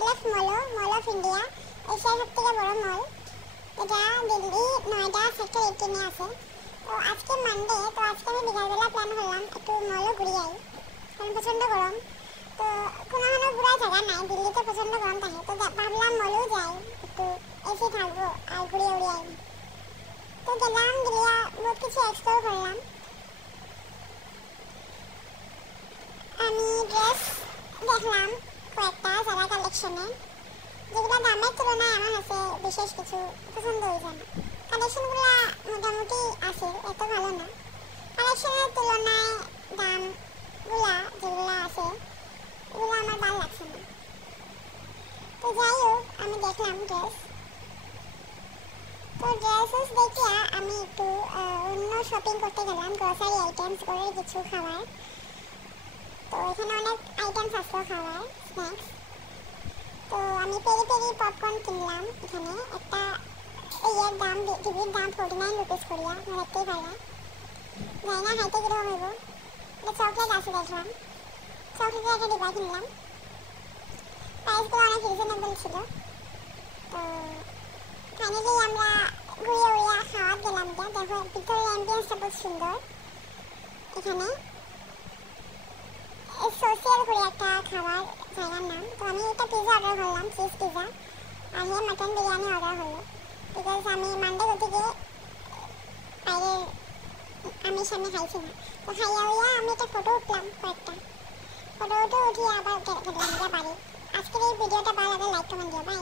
ILF mall of India এশিয়ার সবথেকে বড় মল। এটা দিল্লি নয়ডা সেক্টর 18 আছে। তো আজকে মানডে, তো আজকে আমি বিকালবেলা প্ল্যান করলাম একটু মলও ঘুরে যাই, কারণ প্রচণ্ড গরম। তো কোনো ঘোরার জায়গা নাই, দিল্লিতে প্রচণ্ড গরম থাকে। তো ভাবলাম মলেও যাই, একটু এসে থাকবো আর ঘুরে উড়ে আই। তো গেলাম, গিয়ে বহুত কিছু এক্সপ্লোর করলাম। আমি ড্রেস দেখলাম কয়েকটা যারা কালেকশনে, যেগুলো দামের তুলনায় আমার কাছে বিশেষ কিছু পছন্দ হয়েছে না। কালেকশনগুলো মোটামুটি আছে, এত ভালো না। কালেকশনের তুলনায় দামগুলা যেগুলো আছে এগুলো আমার ভালো লাগছে না। তো যাই হোক, আমি দেখলাম ড্রেস। তো ড্রেসেস দেখিয়া আমি একটু অন্য শপিং করতে গেলাম, গ্রোসারি আইটেমস করে কিছু খাবার। তো এখানে অনেক আইটেমস আছে খাবার, স্ন্যাক্স। তো আমি পেরি পেরি পপকর্ন কিনলাম। এখানে একটা এর দাম, টিভির দাম 49 রুপিস করিয়া, দেখতেই পারলাম। জানি না খাইতে কীরকম হইব। এটা চকলেট আছে দেখলাম, চকলেটের একটা ডিব্বা কিনলাম। প্রাইসগুলো অনেক রিজনেবল ছিল। তো ফাইনালি আমরা ঘুরিয়ে উড়িয়ে খাওয়া গেলাম। দেখো ভিতরের অ্যাম্বিয়েন্সটা খুব সুন্দর। এখানে সোশিয়াল করে একটা খাবার জায়গার নাম। তো আমি একটা পিজা অর্ডার করলাম, চিজ পিজা, আর হে মাটন বিরিয়ানি অর্ডার হলো। বিকজ আমি মানডে থেকে বাইরে আমি সামনে খাইছি না। তো খাইয়া হইয়া আমি একটা ফটো উঠলাম, কয়েকটা ফটো উঠিয়ে আবার গেলাম বাড়ি। আজকের এই ভিডিওটা ভালো লাগলে লাইক কমেন্ট দিও। বাই।